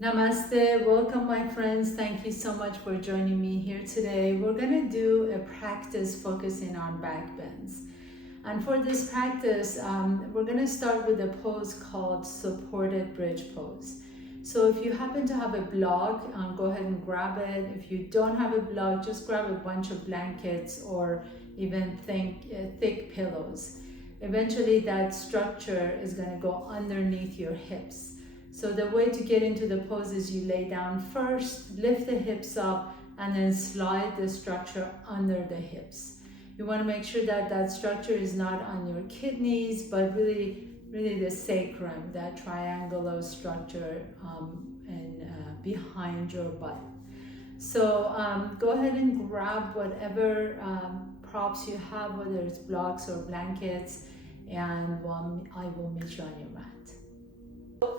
Namaste, welcome my friends. Thank you so much for joining me here today. We're going to do a practice focusing on back bends. And for this practice, we're going to start with a pose called supported bridge pose. So if you happen to have a block, go ahead and grab it. If you don't have a block, just grab a bunch of blankets or even thick pillows. Eventually that structure is going to go underneath your hips. So the way to get into the pose is you lay down first, lift the hips up, and then slide the structure under the hips. You want to make sure that that structure is not on your kidneys, but really the sacrum, that triangular structure and behind your butt. So go ahead and grab whatever props you have, whether it's blocks or blankets, and I will meet you on your mat.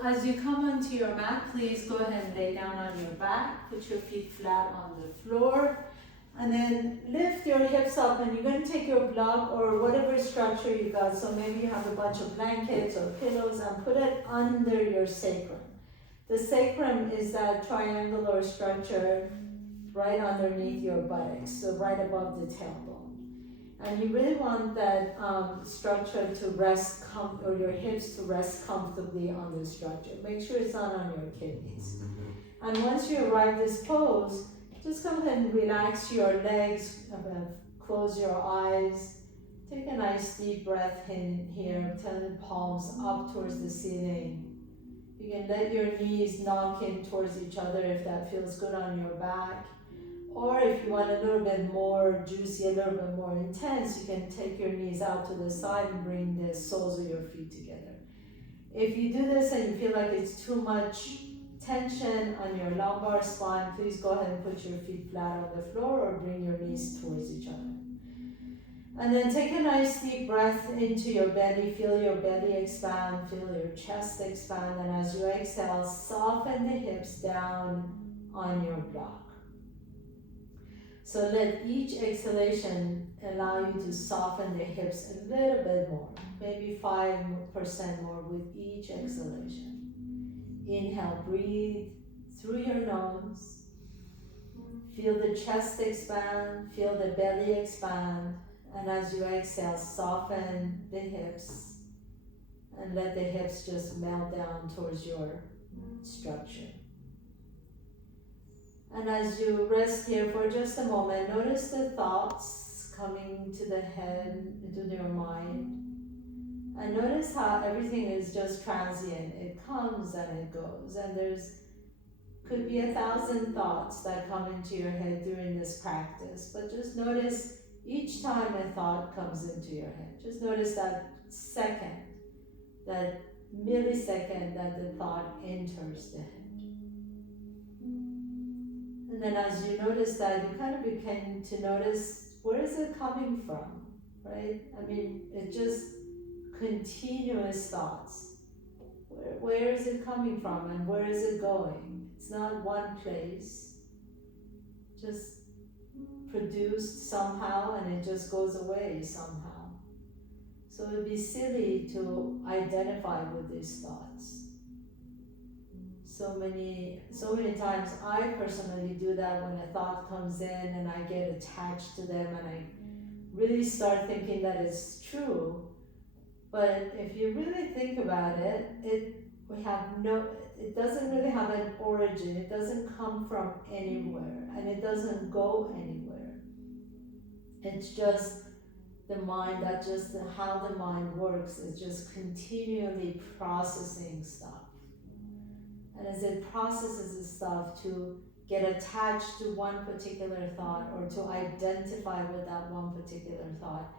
As you come onto your mat, please go ahead and lay down on your back, put your feet flat on the floor, and then lift your hips up, and you're going to take your block or whatever structure you got, so maybe you have a bunch of blankets or pillows, and put it under your sacrum. The sacrum is that triangular structure right underneath your buttocks, so right above the tailbone. And you really want that structure to rest, or your hips to rest comfortably on the structure. Make sure it's not on your kidneys. And once you arrive this pose, just go ahead and relax your legs, close your eyes, take a nice deep breath in here, turn the palms up towards the ceiling. You can let your knees knock in towards each other if that feels good on your back. Or if you want a little bit more juicy, a little bit more intense, you can take your knees out to the side and bring the soles of your feet together. If you do this and you feel like it's too much tension on your lumbar spine, please go ahead and put your feet flat on the floor or bring your knees towards each other. And then take a nice deep breath into your belly, feel your belly expand, feel your chest expand, and as you exhale, soften the hips down on your block. So let each exhalation allow you to soften the hips a little bit more, maybe 5% more with each exhalation. Inhale, breathe through your nose. Feel the chest expand, feel the belly expand, and as you exhale, soften the hips and let the hips just melt down towards your structure. And as you rest here for just a moment, notice the thoughts coming to the head, into your mind. And notice how everything is just transient. It comes and it goes. And could be 1,000 thoughts that come into your head during this practice. But just notice each time a thought comes into your head. Just notice that second, that millisecond that the thought enters the head. And then as you notice that, you kind of begin to notice, where is it coming from, right? I mean, it's just continuous thoughts. Where is it coming from and where is it going? It's not one place, just produced somehow and it just goes away somehow. So it would be silly to identify with these thoughts. So many times I personally do that when a thought comes in and I get attached to them and I really start thinking that it's true. But if you really think about it, it doesn't really have an origin. It doesn't come from anywhere and it doesn't go anywhere. It's just the mind, how the mind works is just continually processing stuff. And as it processes this stuff to get attached to one particular thought or to identify with that one particular thought,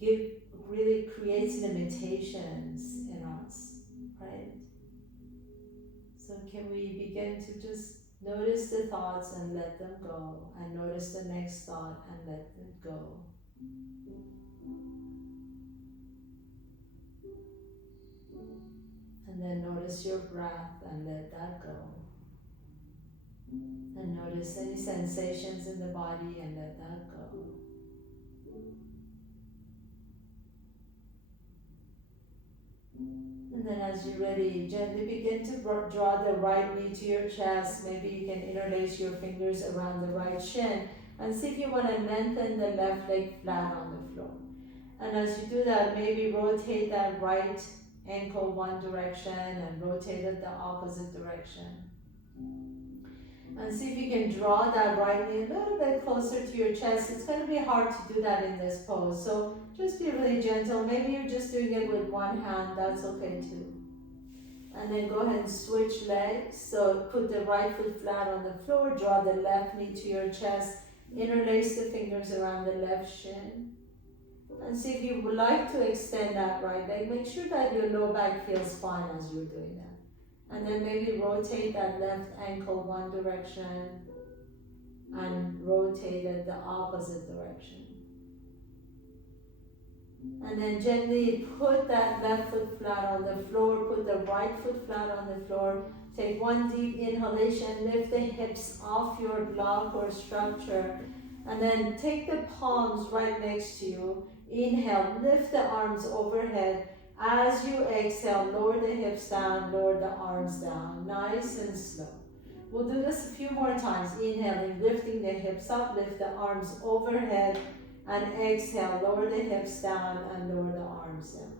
really creates limitations in us, right? So can we begin to just notice the thoughts and let them go, and notice the next thought and let it go. And then notice your breath and let that go. And notice any sensations in the body and let that go. And then as you're ready, gently begin to draw the right knee to your chest. Maybe you can interlace your fingers around the right shin and see if you want to lengthen the left leg flat on the floor. And as you do that, maybe rotate that right ankle one direction and rotate it the opposite direction. And see if you can draw that right knee a little bit closer to your chest. It's going to be hard to do that in this pose, so just be really gentle. Maybe you're just doing it with one hand, that's okay too. And then go ahead and switch legs. So put the right foot flat on the floor, draw the left knee to your chest, interlace the fingers around the left shin. And see if you would like to extend that right leg. Make sure that your low back feels fine as you're doing that. And then maybe rotate that left ankle one direction and rotate it the opposite direction. And then gently put that left foot flat on the floor, put the right foot flat on the floor. Take one deep inhalation, lift the hips off your block or structure. And then take the palms right next to you. Inhale, lift the arms overhead. As you exhale, lower the hips down, lower the arms down. Nice and slow. We'll do this a few more times. Inhaling, lifting the hips up, lift the arms overhead. And exhale, lower the hips down and lower the arms down.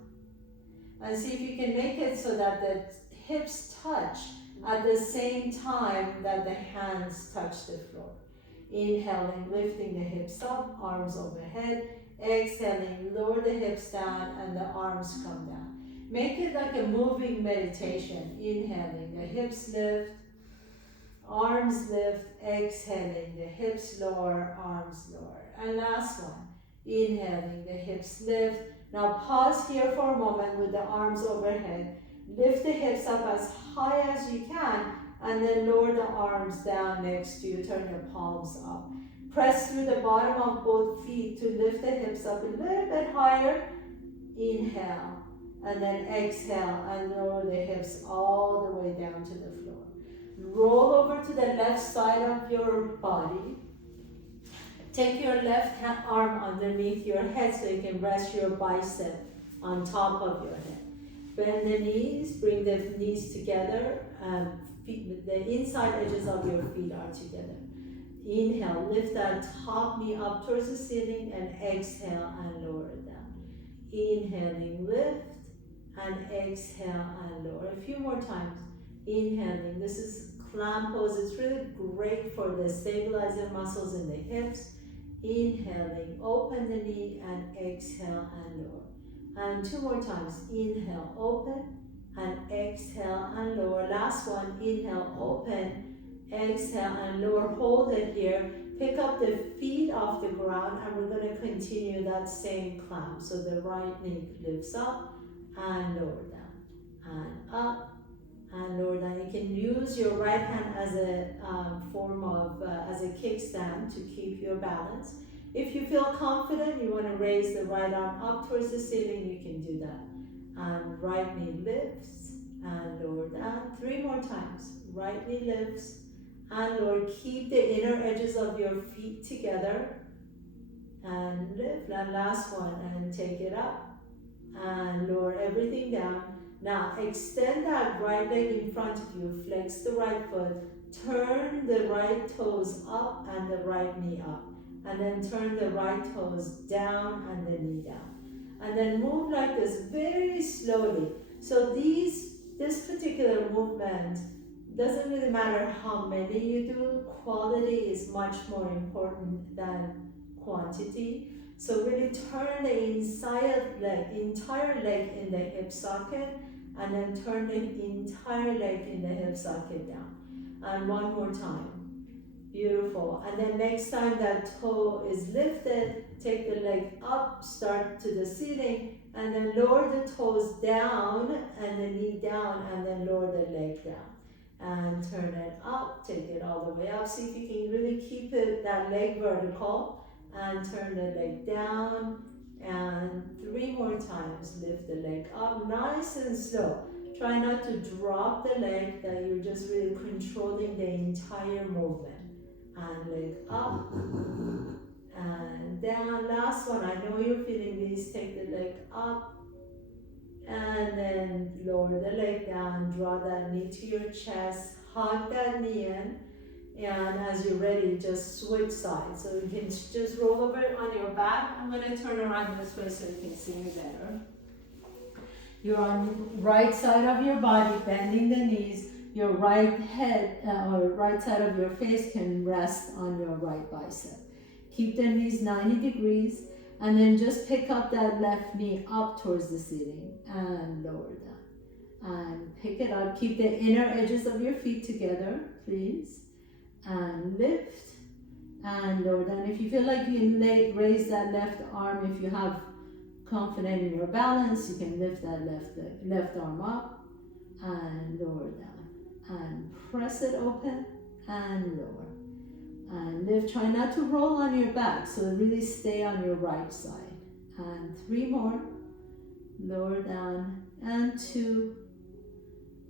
And see if you can make it so that the hips touch at the same time that the hands touch the floor. Inhaling, lifting the hips up, arms overhead. Exhaling, lower the hips down and the arms come down. Make it like a moving meditation. Inhaling, the hips lift, arms lift. Exhaling, the hips lower, arms lower. And last one. Inhaling, the hips lift. Now pause here for a moment with the arms overhead. Lift the hips up as high as you can and then lower the arms down next to you. Turn your palms up. Press through the bottom of both feet to lift the hips up a little bit higher. Inhale and then exhale and lower the hips all the way down to the floor. Roll over to the left side of your body. Take your left arm underneath your head so you can rest your bicep on top of your head. Bend the knees, bring the knees together, and the inside edges of your feet are together. Inhale, lift that top knee up towards the ceiling and exhale and lower it down. Inhaling, lift and exhale and lower. A few more times. Inhaling, this is clam pose. It's really great for the stabilizer muscles in the hips. Inhaling, open the knee and exhale and lower. And two more times. Inhale, open and exhale and lower. Last one. Inhale, open, exhale and lower. Hold it here. Pick up the feet off the ground and we're going to continue that same climb. So the right knee lifts up and lower down and up and lower down. You can use your right hand as a form of, as a kickstand to keep your balance. If you feel confident, you want to raise the right arm up towards the ceiling, you can do that. And right knee lifts and lower down. 3 more times. Right knee lifts and lower. Keep the inner edges of your feet together and lift. And last one, and take it up and lower everything down. Now extend that right leg in front of you, flex the right foot, turn the right toes up and the right knee up, and then turn the right toes down and the knee down. And then move like this very slowly. So this particular movement, doesn't really matter how many you do, quality is much more important than quantity. So really turn the entire leg in the hip socket, and then turn the entire leg in the hip socket down. And one more time. Beautiful. And then next time that toe is lifted, take the leg up, start to the ceiling, and then lower the toes down and the knee down, and then lower the leg down. And turn it up, take it all the way up. See if you can really keep that leg vertical, and turn the leg down. And 3 more times, lift the leg up, nice and slow. Try not to drop the leg, that you're just really controlling the entire movement. And leg up and down. Last one, I know you're feeling these. Take the leg up And then lower the leg down, draw that knee to your chest, hug that knee in. And as you're ready, just switch sides. So you can just roll over on your back. I'm going to turn around this way so you can see me better. You're on the right side of your body, bending the knees. Your right head or right side of your face can rest on your right bicep. Keep the knees 90 degrees, and then just pick up that left knee up towards the ceiling and lower that. And pick it up. Keep the inner edges of your feet together, please. And lift and lower down. If you feel like you can raise that left arm, if you have confidence in your balance, you can lift that left arm up and lower down. And press it open and lower. And lift. Try not to roll on your back, so really stay on your right side. And 3 more. Lower down. And 2.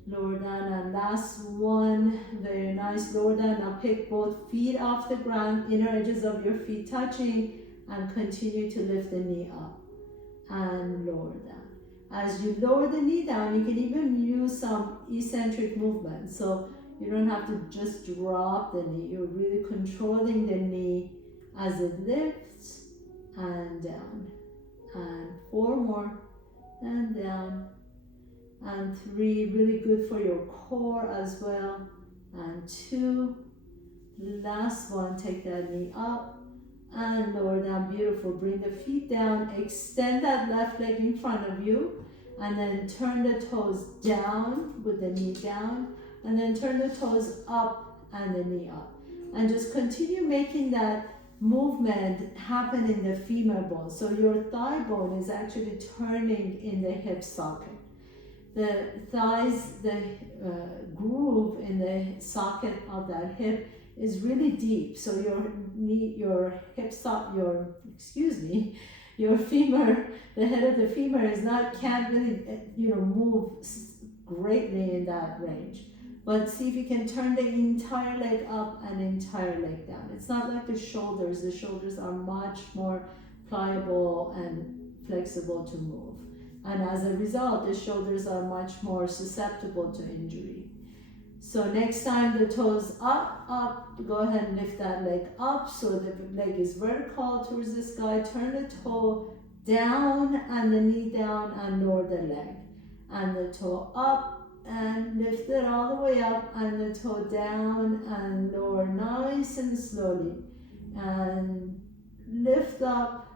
Lower down. And last 1. Very nice. Lower down. Now pick both feet off the ground, inner edges of your feet touching, and continue to lift the knee up. And lower down. As you lower the knee down, you can even use some eccentric movement. So you don't have to just drop the knee. You're really controlling the knee as it lifts and down. And 4 more. And down. And 3. Really good for your core as well. And 2. Last one. Take that knee up. And lower down. Beautiful. Bring the feet down. Extend that left leg in front of you. And then turn the toes down with the knee down. And then turn the toes up and the knee up. And just continue making that movement happen in the femur bone. So your thigh bone is actually turning in the hip socket. The thighs, the groove in the socket of that hip is really deep. So your femur, the head of the femur can't really, move greatly in that range. But see if you can turn the entire leg up and entire leg down. It's not like the shoulders. The shoulders are much more pliable and flexible to move. And as a result, the shoulders are much more susceptible to injury. So next time the toes up, go ahead and lift that leg up so the leg is vertical towards the sky. Turn the toe down and the knee down and lower the leg. And the toe up and lift it all the way up and the toe down and lower nice and slowly. And lift up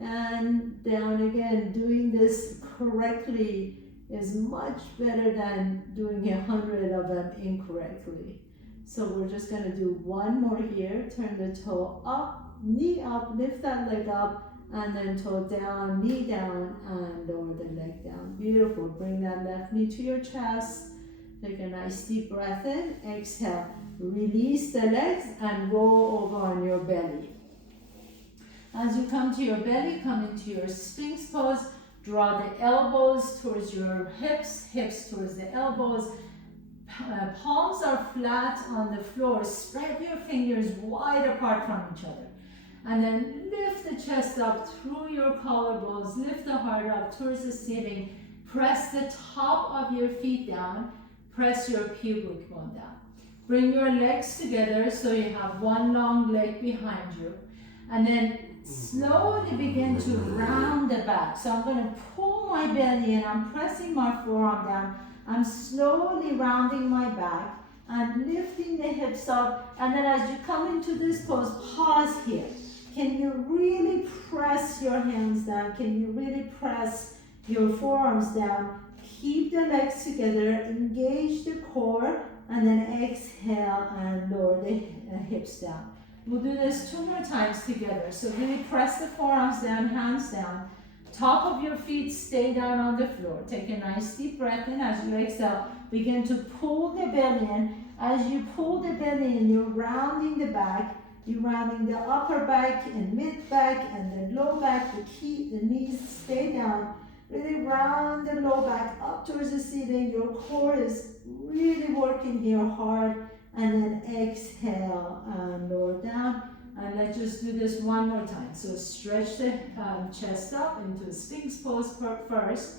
and down again. Doing this correctly is much better than doing 100 of them incorrectly. So we're just going to do 1 more here. Turn the toe up, knee up, lift that leg up, and then toe down, knee down, and lower the leg down. Beautiful. Bring that left knee to your chest. Take a nice deep breath in. Exhale. Release the legs and roll over on your belly. As you come to your belly, come into your Sphinx pose. Draw the elbows towards your hips, hips towards the elbows. Palms are flat on the floor. Spread your fingers wide apart from each other. And then lift the chest up through your collarbones. Lift the heart up towards the ceiling. Press the top of your feet down. Press your pubic bone down. Bring your legs together so you have one long leg behind you. And then slowly begin to round the back. So I'm going to pull my belly in. I'm pressing my forearm down. I'm slowly rounding my back and lifting the hips up. And then as you come into this pose, pause here. Can you really press your hands down? Can you really press your forearms down? Keep the legs together, engage the core, and then exhale and lower the hips down. We'll do this 2 more times together. So really press the forearms down, hands down. Top of your feet stay down on the floor. Take a nice deep breath in. As you exhale, begin to pull the belly in. As you pull the belly in, you're rounding the back. You're rounding the upper back and mid back and the low back. The knees stay down. Really round the low back up towards the ceiling. Your core is really working here hard. And then exhale and lower down. And let's just do this 1 more time. So stretch the chest up into a Sphinx pose first.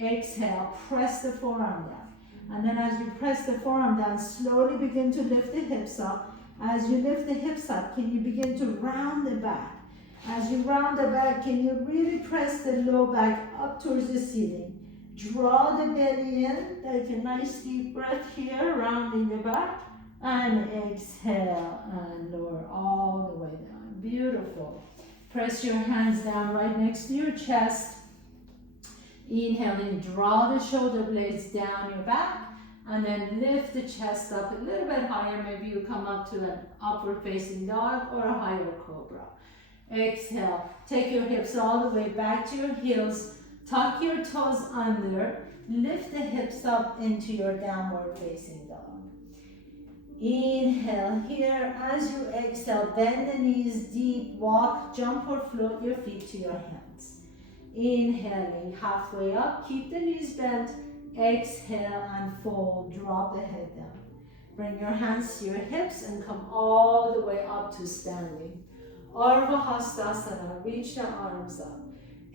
Exhale, press the forearm down. And then as you press the forearm down, slowly begin to lift the hips up. As you lift the hips up, can you begin to round the back? As you round the back, can you really press the low back up towards the ceiling? Draw the belly in, take a nice deep breath here, rounding the back. And exhale and lower all the way down. Beautiful. Press your hands down right next to your chest. Inhaling, draw the shoulder blades down your back. And then lift the chest up a little bit higher. Maybe you come up to an upward facing dog or a higher cobra. Exhale. Take your hips all the way back to your heels. Tuck your toes under. Lift the hips up into your downward facing dog. Inhale here. As you exhale, bend the knees deep. Walk, jump or float your feet to your hands. Inhaling, halfway up. Keep the knees bent. Exhale and fold. Drop the head down. Bring your hands to your hips and come all the way up to standing. Ardha Hastasana. Reach the arms up.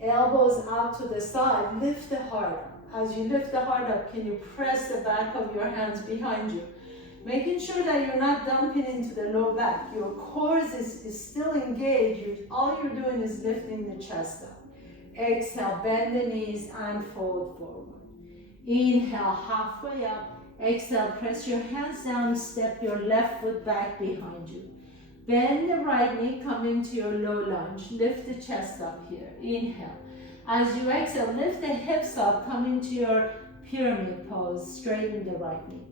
Elbows out to the side. Lift the heart up. As you lift the heart up, can you press the back of your hands behind you? Making sure that you're not dumping into the low back. Your core is still engaged. All you're doing is lifting the chest up. Exhale, bend the knees and fold forward. Inhale, halfway up. Exhale, press your hands down. Step your left foot back behind you. Bend the right knee, come into your low lunge. Lift the chest up here. Inhale. As you exhale, lift the hips up, come into your pyramid pose. Straighten the right knee.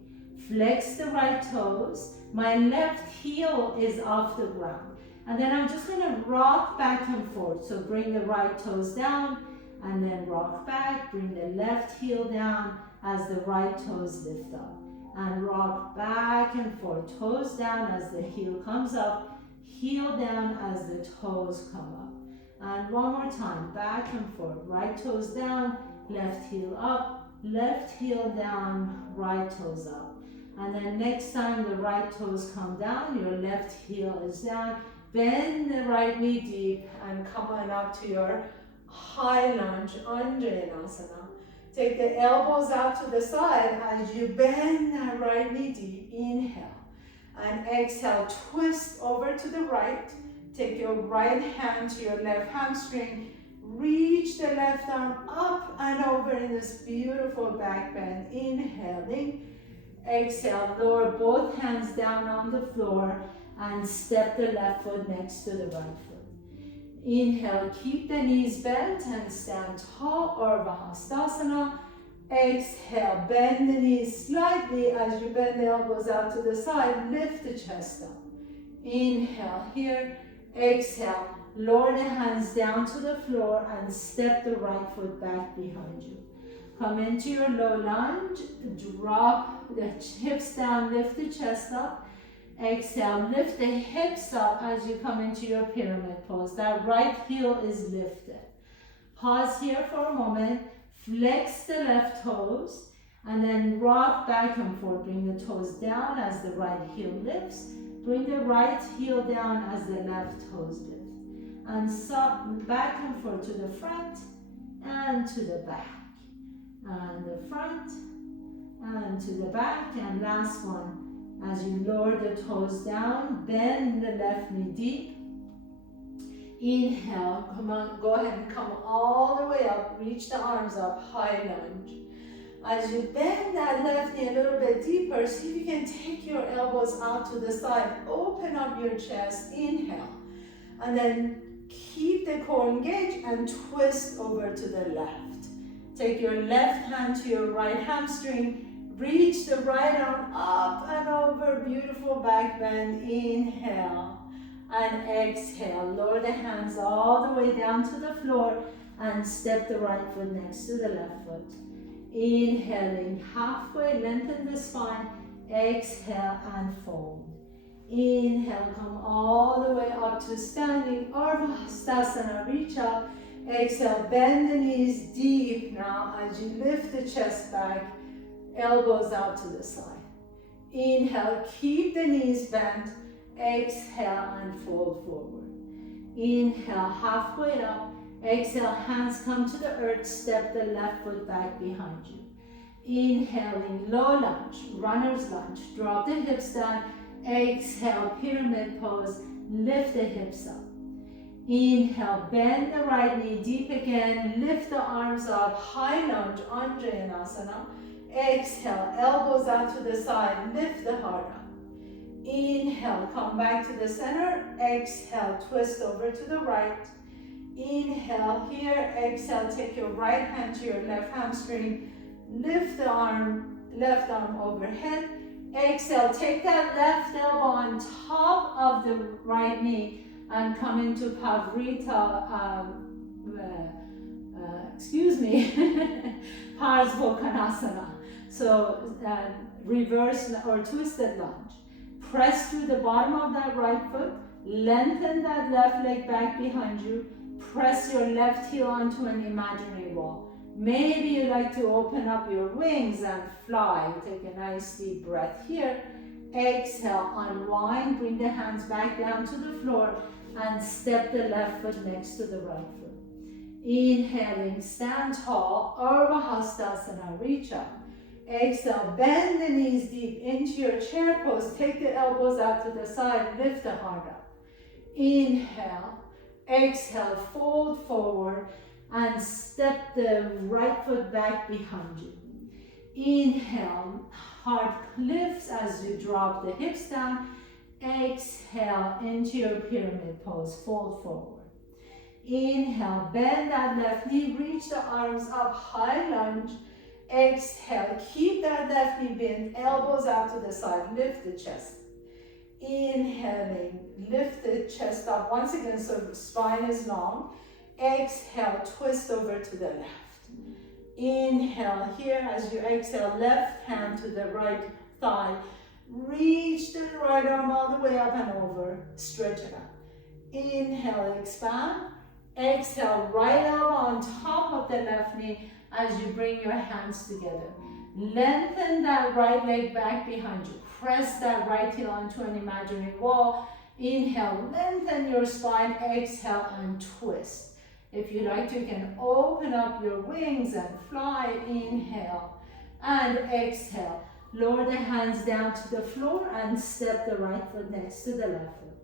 Flex the right toes. My left heel is off the ground. And then I'm just going to rock back and forth. So bring the right toes down and then rock back. Bring the left heel down as the right toes lift up. And rock back and forth. Toes down as the heel comes up. Heel down as the toes come up. And one more time. Back and forth. Right toes down. Left heel up. Left heel down. Right toes up. And then next time the right toes come down, your left heel is down. Bend the right knee deep and come on up to your high lunge, Anjaneyasana. Take the elbows out to the side as you bend that right knee deep. Inhale. And exhale, twist over to the right. Take your right hand to your left hamstring. Reach the left arm up and over in this beautiful back bend. Inhaling. Exhale, lower both hands down on the floor and step the left foot next to the right foot. Inhale, keep the knees bent and stand tall, Ardha Hastasana. Exhale, bend the knees slightly as you bend the elbows out to the side. Lift the chest up. Inhale here. Exhale, lower the hands down to the floor and step the right foot back behind you. Come into your low lunge, drop the hips down, lift the chest up. Exhale, lift the hips up as you come into your pyramid pose. That right heel is lifted. Pause here for a moment, flex the left toes, and then rock back and forth. Bring the toes down as the right heel lifts. Bring the right heel down as the left toes lift. And back and forth to the front and to the back. And the front and to the back, and last one. As you lower the toes down, bend the left knee deep. Inhale, come on, go ahead and come all the way up, reach the arms up, high lunge. As you bend that left knee a little bit deeper, see if you can take your elbows out to the side, open up your chest, inhale. And then keep the core engaged and twist over to the left. Take your left hand to your right hamstring. Reach the right arm up and over. Beautiful back bend. Inhale and exhale. Lower the hands all the way down to the floor and step the right foot next to the left foot. Inhaling halfway, lengthen the spine. Exhale and fold. Inhale, come all the way up to standing. Ardha Hastasana. Reach up. Exhale, bend the knees deep now as you lift the chest back, elbows out to the side. Inhale, keep the knees bent. Exhale and fold forward. Inhale, halfway up. Exhale, hands come to the earth, step the left foot back behind you. Inhaling, low lunge, runner's lunge, drop the hips down. Exhale, pyramid pose, lift the hips up. Inhale, bend the right knee deep again, lift the arms up, high lunge, Anjayanasana. Exhale, elbows out to the side, lift the heart up. Inhale, come back to the center. Exhale, twist over to the right. Inhale here, exhale, take your right hand to your left hamstring. Lift the arm, left arm overhead. Exhale, take that left elbow on top of the right knee and come into Pavrita, Parsvottanasana. So reverse or twisted lunge. Press through the bottom of that right foot. Lengthen that left leg back behind you. Press your left heel onto an imaginary wall. Maybe you like to open up your wings and fly. Take a nice deep breath here. Exhale, unwind, bring the hands back down to the floor and step the left foot next to the right foot. Inhaling, stand tall, Urdhva Hastasana, reach up. Exhale, bend the knees deep into your chair pose. Take the elbows out to the side, lift the heart up. Inhale, exhale, fold forward and step the right foot back behind you. Inhale, heart lifts as you drop the hips down. Exhale into your pyramid pose, fold forward. Inhale, bend that left knee, reach the arms up, high lunge. Exhale, keep that left knee bent, elbows out to the side, lift the chest. Inhaling, lift the chest up once again so the spine is long. Exhale, twist over to the left. Inhale here as you exhale, left hand to the right thigh. Reach the right arm all the way up and over, stretch it out. Inhale, expand. Exhale, right elbow on top of the left knee as you bring your hands together. Lengthen that right leg back behind you. Press that right heel onto an imaginary wall. Inhale, lengthen your spine. Exhale and twist. If you like to, you can open up your wings and fly. Inhale and exhale. Lower the hands down to the floor and step the right foot next to the left foot.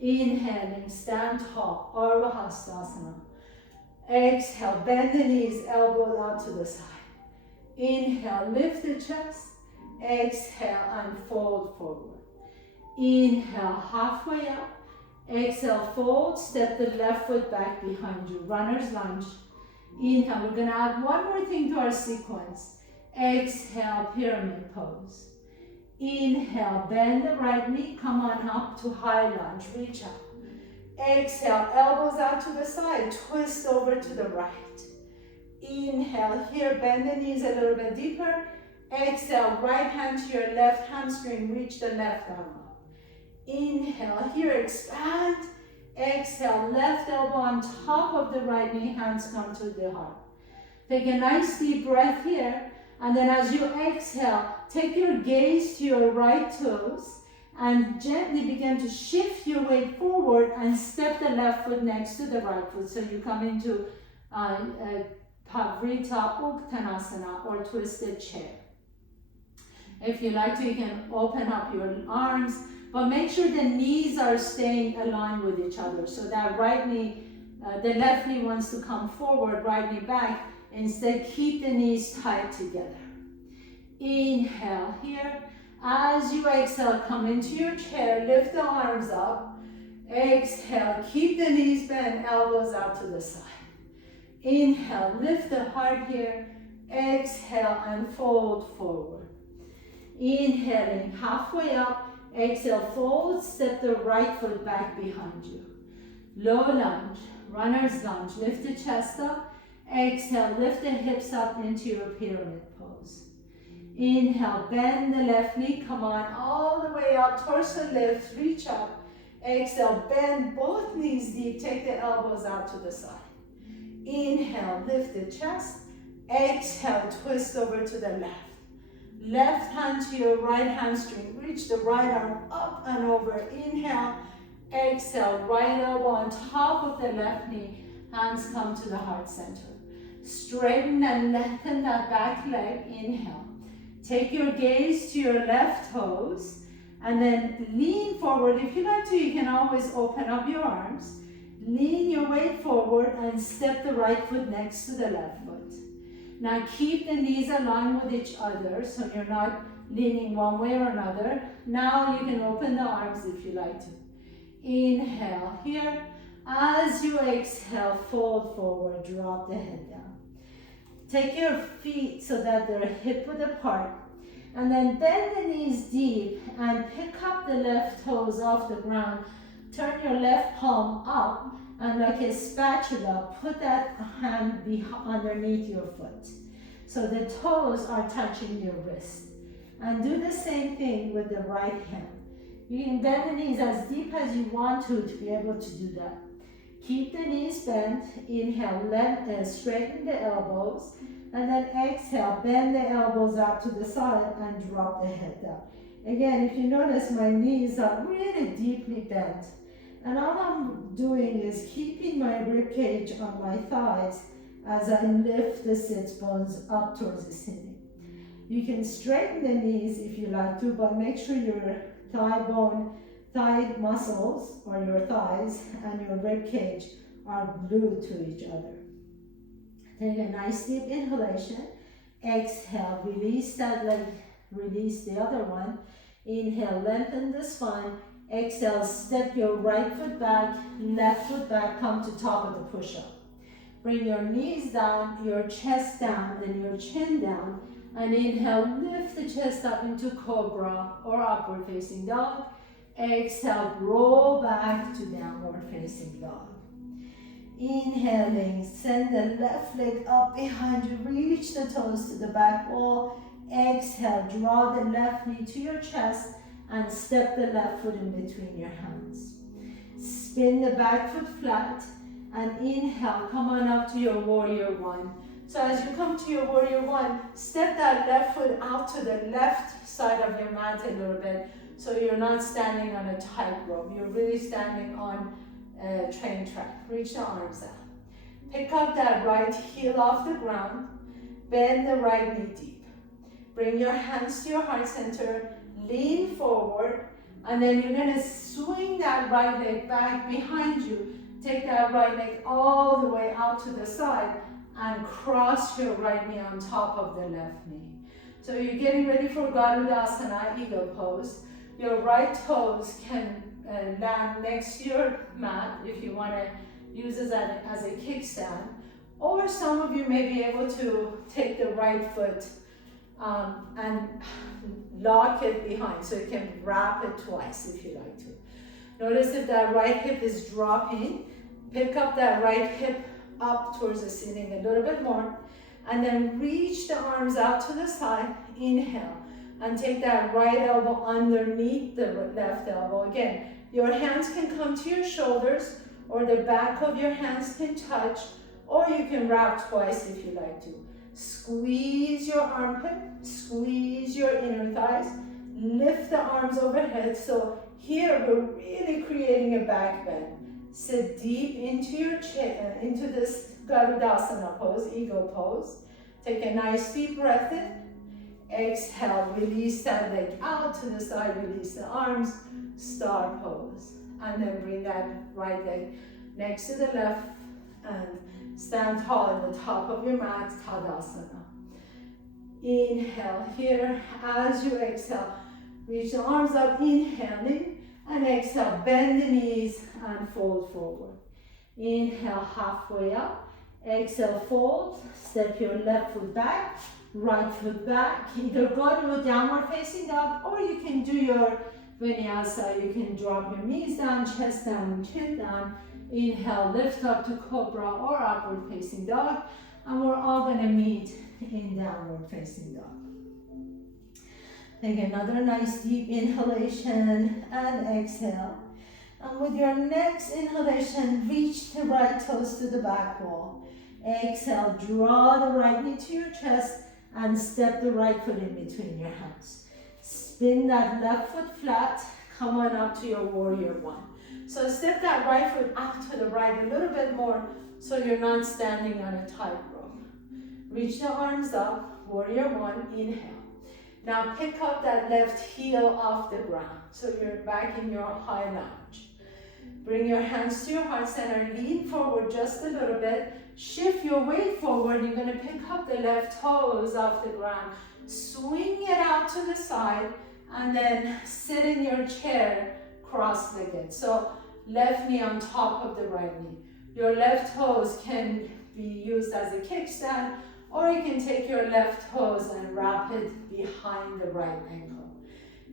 Inhaling, stand tall, Urdhva Hastasana. Exhale, bend the knees, elbows out to the side. Inhale, lift the chest. Exhale and fold forward. Inhale, halfway up. Exhale, fold, step the left foot back behind you. Runner's lunge. Inhale, we're going to add one more thing to our sequence. Exhale, pyramid pose. Inhale, bend the right knee, come on up to high lunge, reach up. Exhale, elbows out to the side, twist over to the right. Inhale here, bend the knees a little bit deeper. Exhale, right hand to your left hamstring, reach the left arm up. Inhale here, expand. Exhale, left elbow on top of the right knee, hands come to the heart. Take a nice deep breath here, and then as you exhale, take your gaze to your right toes and gently begin to shift your weight forward and step the left foot next to the right foot. So you come into Pavrita Uttanasana or twisted chair. If you like to, you can open up your arms, but make sure the knees are staying aligned with each other. So that right knee, the left knee wants to come forward, right knee back. Instead, keep the knees tight together. Inhale here. As you exhale, come into your chair, lift the arms up. Exhale, keep the knees bent, elbows out to the side. Inhale, lift the heart here. Exhale and fold forward. Inhaling, halfway up. Exhale, fold, step the right foot back behind you. Low lunge, runner's lunge, lift the chest up. Exhale, lift the hips up into your pyramid pose. Inhale, bend the left knee, come on all the way up, torso lift, reach up. Exhale, bend both knees deep, take the elbows out to the side. Inhale, lift the chest. Exhale, twist over to the left. Left hand to your right hamstring, reach the right arm up and over. Inhale, exhale, right elbow on top of the left knee Hands come to the heart center. Straighten and lengthen that back leg. Inhale. Take your gaze to your left toes and then lean forward. If you like to, you can always open up your arms. Lean your weight forward and step the right foot next to the left foot. Now keep the knees aligned with each other so you're not leaning one way or another. Now you can open the arms if you like to. Inhale here. As you exhale, fold forward, drop the head down. Take your feet so that they're hip-width apart. And then bend the knees deep and pick up the left toes off the ground. Turn your left palm up and like a spatula, put that hand underneath your foot. So the toes are touching your wrist. And do the same thing with the right hand. You can bend the knees as deep as you want to be able to do that. Keep the knees bent. Inhale, straighten the elbows. And then exhale, bend the elbows out to the side and drop the head down. Again, if you notice, my knees are really deeply bent. And all I'm doing is keeping my rib cage on my thighs as I lift the sits bones up towards the ceiling. You can straighten the knees if you like to, but make sure your thigh muscles, or your thighs, and your rib cage are glued to each other. Take a nice deep inhalation. Exhale, release that leg, release the other one. Inhale, lengthen the spine. Exhale, step your right foot back, left foot back, come to top of the push-up. Bring your knees down, your chest down, and your chin down. And inhale, lift the chest up into cobra or upward facing dog. Exhale, roll back to downward facing dog. Inhaling, send the left leg up behind you, reach the toes to the back wall. Exhale, draw the left knee to your chest and step the left foot in between your hands. Spin the back foot flat and inhale, come on up to your warrior one. So as you come to your warrior one, step that left foot out to the left side of your mat a little bit so you're not standing on a tightrope. You're really standing on a train track. Reach the arms out. Pick up that right heel off the ground. Bend the right knee deep. Bring your hands to your heart center. Lean forward. And then you're going to swing that right leg back behind you. Take that right leg all the way out to the side and cross your right knee on top of the left knee. So you're getting ready for Garudasana, eagle pose. Your right toes can land next to your mat if you want to use it as a kickstand. Or some of you may be able to take the right foot and lock it behind so you can wrap it twice if you like to. Notice if that right hip is dropping, pick up that right hip up towards the ceiling a little bit more, and then reach the arms out to the side. Inhale, and take that right elbow underneath the left elbow. Again, your hands can come to your shoulders, or the back of your hands can touch, or you can wrap twice if you like to. Squeeze your armpit, squeeze your inner thighs, lift the arms overhead. So here we're really creating a back bend. Sit deep into your chair, into this Garudasana pose, eagle pose. Take a nice deep breath in. Exhale, release that leg out to the side, release the arms, star pose. And then bring that right leg next to the left and stand tall at the top of your mat, Tadasana. Inhale here. As you exhale, reach the arms up, inhaling. And exhale, bend the knees and fold forward. Inhale, halfway up. Exhale, fold. Step your left foot back, right foot back. Either go to a downward facing dog, or you can do your vinyasa. You can drop your knees down, chest down, chin down. Inhale, lift up to cobra or upward facing dog. And we're all going to meet in downward facing dog. Take another nice deep inhalation and exhale. And with your next inhalation, reach the right toes to the back wall. Exhale, draw the right knee to your chest and step the right foot in between your hands. Spin that left foot flat, come on up to your warrior one. So step that right foot out to the right a little bit more, so you're not standing on a tightrope. Reach the arms up, warrior one, inhale. Now pick up that left heel off the ground, so you're back in your high lunge. Bring your hands to your heart center, lean forward just a little bit, shift your weight forward. You're gonna pick up the left toes off the ground, swing it out to the side, and then sit in your chair cross-legged. So left knee on top of the right knee. Your left toes can be used as a kickstand, or you can take your left toes and wrap it behind the right ankle.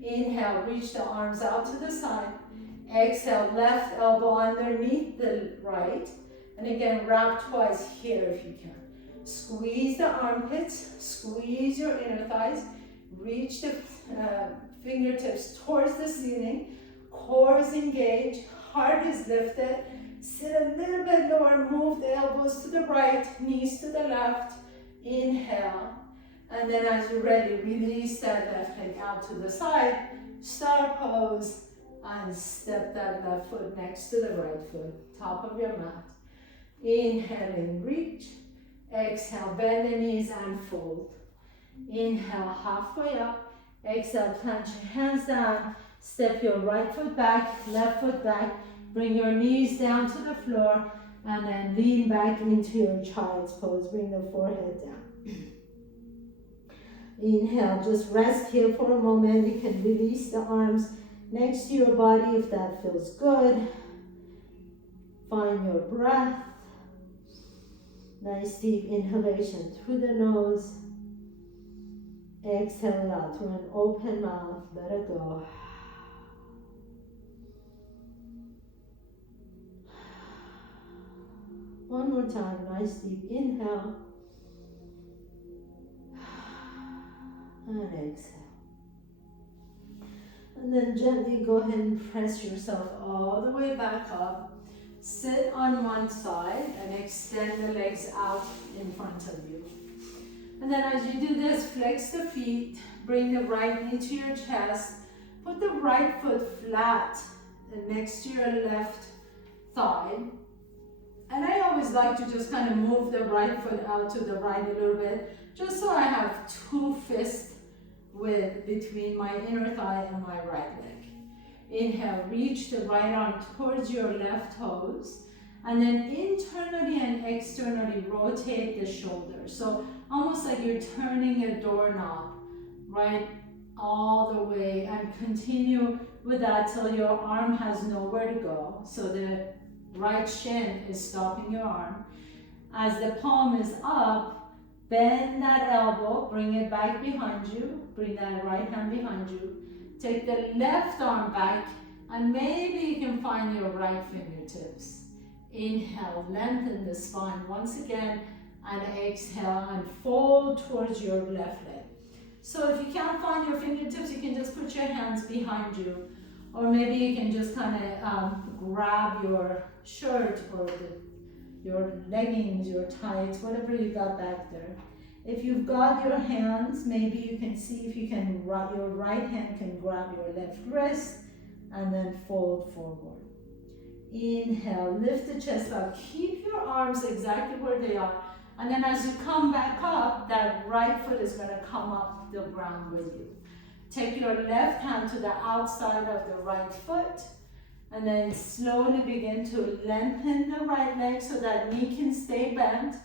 Inhale, reach the arms out to the side. Exhale, left elbow underneath the right. And again, wrap twice here if you can. Squeeze the armpits, squeeze your inner thighs, reach the fingertips towards the ceiling, core is engaged, heart is lifted. Sit a little bit lower, move the elbows to the right, knees to the left. Inhale, and then as you're ready, release that left leg out to the side, star pose, and step that left foot next to the right foot, top of your mat. Inhaling, reach. Exhale, bend the knees and fold. Inhale, halfway up. Exhale, plant your hands down, step your right foot back, left foot back, bring your knees down to the floor, and then lean back into your child's pose. Bring the forehead down. Inhale, just rest here for a moment. You can release the arms next to your body if that feels good. Find your breath. Nice deep inhalation through the nose. Exhale out through an open mouth. Let it go. One more time, nice deep inhale. And exhale. And then gently go ahead and press yourself all the way back up. Sit on one side and extend the legs out in front of you. And then as you do this, flex the feet, bring the right knee to your chest, put the right foot flat next to your left thigh. And I always like to just kind of move the right foot out to the right a little bit, just so I have two fists width between my inner thigh and my right leg. Inhale, reach the right arm towards your left toes, and then internally and externally rotate the shoulders. So almost like you're turning a doorknob, right, all the way, and continue with that till your arm has nowhere to go. So the right shin is stopping your arm. As the palm is up, bend that elbow, bring it back behind you, bring that right hand behind you. Take the left arm back, and maybe you can find your right fingertips. Inhale, lengthen the spine once again, and exhale and fold towards your left leg. So if you can't find your fingertips, you can just put your hands behind you, or maybe you can just kind of grab your shirt or your leggings, your tights, whatever you got back there. If you've got your hands, maybe you can see if you can, your right hand can grab your left wrist and then fold forward. Inhale, lift the chest up, keep your arms exactly where they are. And then as you come back up, that right foot is going to come up the ground with you. Take your left hand to the outside of the right foot, and then slowly begin to lengthen the right leg so that knee can stay bent.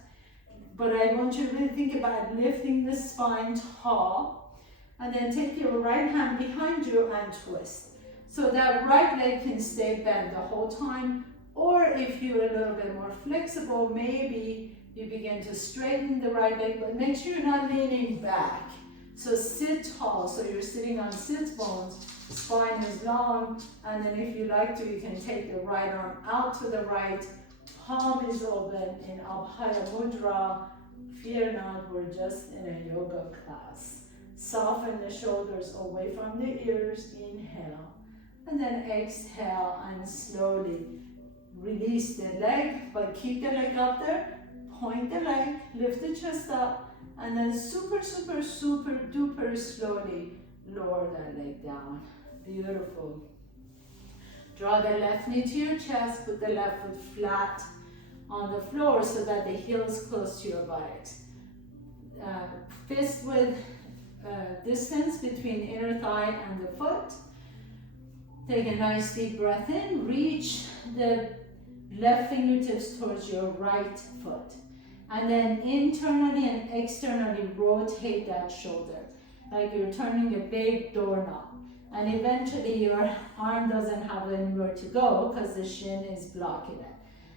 But I want you to really think about lifting the spine tall, and then take your right hand behind you and twist. So that right leg can stay bent the whole time, or if you're a little bit more flexible, maybe you begin to straighten the right leg, but make sure you're not leaning back. So sit tall, so you're sitting on sit bones, spine is long, and then if you like to, you can take the right arm out to the right, palm is open in Abhaya Mudra. Fear not, we're just in a yoga class. Soften the shoulders away from the ears, inhale, and then exhale and slowly release the leg, but keep the leg up there, point the leg, lift the chest up, and then super, super, super duper slowly lower that leg down. Beautiful. Draw the left knee to your chest, put the left foot flat on the floor so that the heel is close to your buttocks. Fist width distance between inner thigh and the foot. Take a nice deep breath in. Reach the left fingertips towards your right foot. And then internally and externally rotate that shoulder, like you're turning a big doorknob. And eventually your arm doesn't have anywhere to go because the shin is blocking it.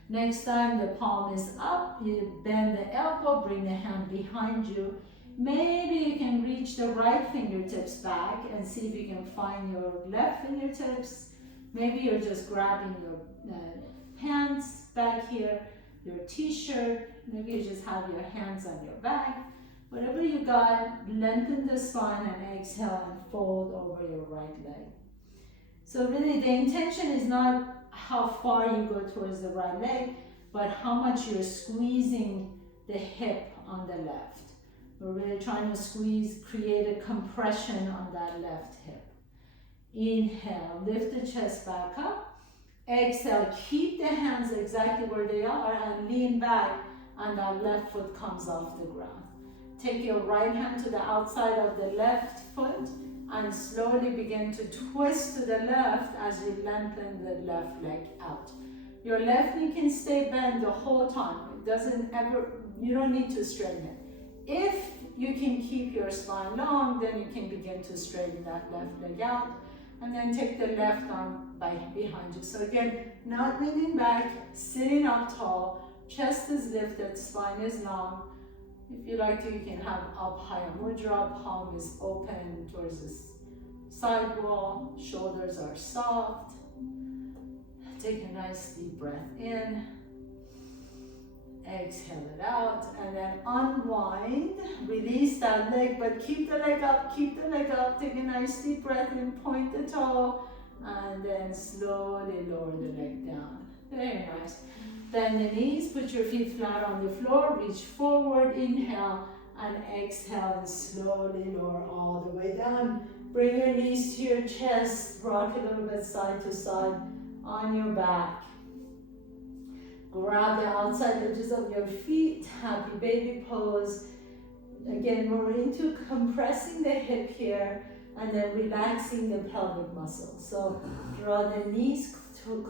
Next time the palm is up, you bend the elbow, bring the hand behind you. Maybe you can reach the right fingertips back and see if you can find your left fingertips. Maybe you're just grabbing your hands back here, your t-shirt. Maybe you just have your hands on your back. Whatever you got, lengthen the spine and exhale and fold over your right leg. So really the intention is not how far you go towards the right leg, but how much you're squeezing the hip on the left. We're really trying to squeeze, create a compression on that left hip. Inhale, lift the chest back up. Exhale, keep the hands exactly where they are and lean back, and that left foot comes off the ground. Take your right hand to the outside of the left foot and slowly begin to twist to the left as you lengthen the left leg out. Your left knee can stay bent the whole time. It doesn't ever, you don't need to straighten it. If you can keep your spine long, then you can begin to straighten that left leg out. And then take the left arm behind you. So again, not leaning back, sitting up tall, chest is lifted, spine is long. If you like to, you can have up high mudra, palm is open towards the side wall, shoulders are soft. Take a nice deep breath in. Exhale it out, and then unwind, release that leg, but keep the leg up, take a nice deep breath in, point the toe, and then slowly lower the leg down. Very nice. Bend the knees, put your feet flat on the floor, reach forward, inhale, and exhale, and slowly lower all the way down. Bring your knees to your chest, rock a little bit side to side on your back. Grab the outside edges of your feet, happy baby pose. Again, we're into compressing the hip here and then relaxing the pelvic muscles. So draw the knees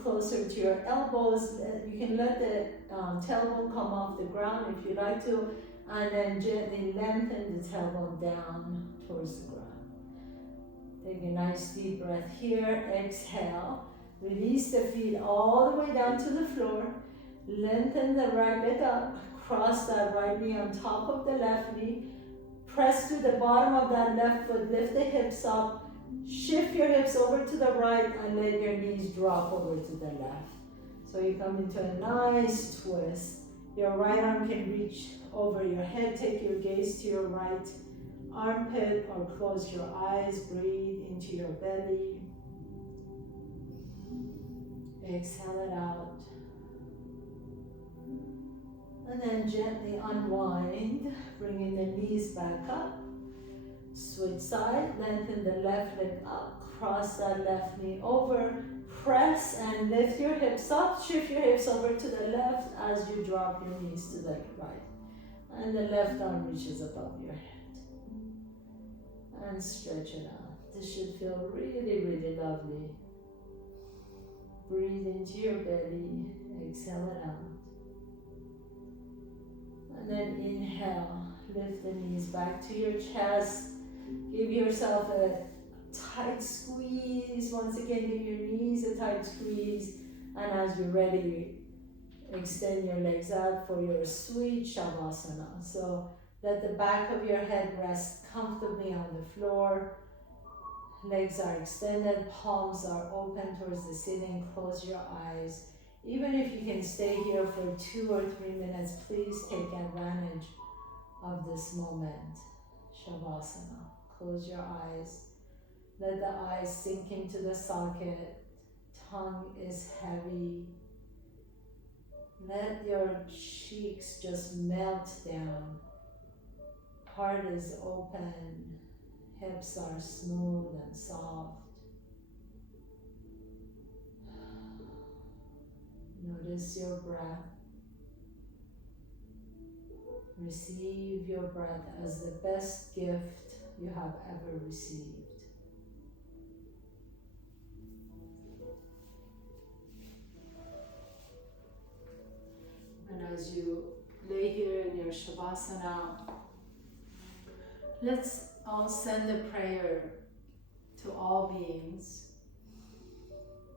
closer to your elbows. You can let the tailbone come off the ground if you like to, and then gently lengthen the tailbone down towards the ground. Take a nice deep breath here. Exhale. Release the feet all the way down to the floor. Lengthen the right leg up, cross that right knee on top of the left knee, press to the bottom of that left foot, lift the hips up, shift your hips over to the right and let your knees drop over to the left. So you come into a nice twist. Your right arm can reach over your head, take your gaze to your right armpit or close your eyes, breathe into your belly. Exhale it out. And then gently unwind, bringing the knees back up. Switch side, lengthen the left leg up, cross that left knee over, press and lift your hips up, shift your hips over to the left as you drop your knees to the right. And the left arm reaches above your head. And stretch it out. This should feel really, really lovely. Breathe into your belly, exhale it out. And then inhale, lift the knees back to your chest. Give yourself a tight squeeze. Once again, give your knees a tight squeeze. And as you're ready, extend your legs out for your sweet Shavasana. So let the back of your head rest comfortably on the floor. Legs are extended, palms are open towards the ceiling. Close your eyes. Even if you can stay here for 2 or 3 minutes, please take advantage of this moment. Shavasana. Close your eyes. Let the eyes sink into the socket. Tongue is heavy. Let your cheeks just melt down. Heart is open. Hips are smooth and soft. Notice your breath. Receive your breath as the best gift you have ever received. And as you lay here in your Shavasana, let's all send a prayer to all beings.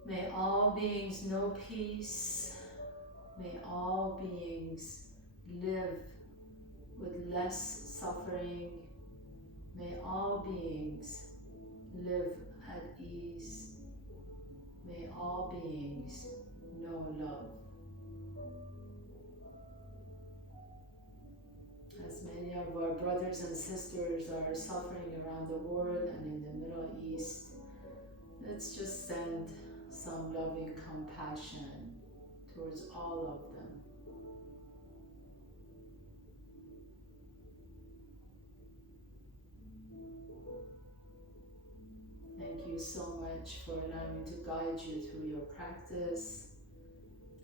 May all beings know peace. May all beings live with less suffering. May all beings live at ease. May all beings know love. As many of our brothers and sisters are suffering around the world and in the Middle East, let's just send some loving compassion towards all of them. Thank you so much for allowing me to guide you through your practice.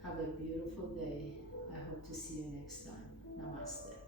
Have a beautiful day. I hope to see you next time. Namaste.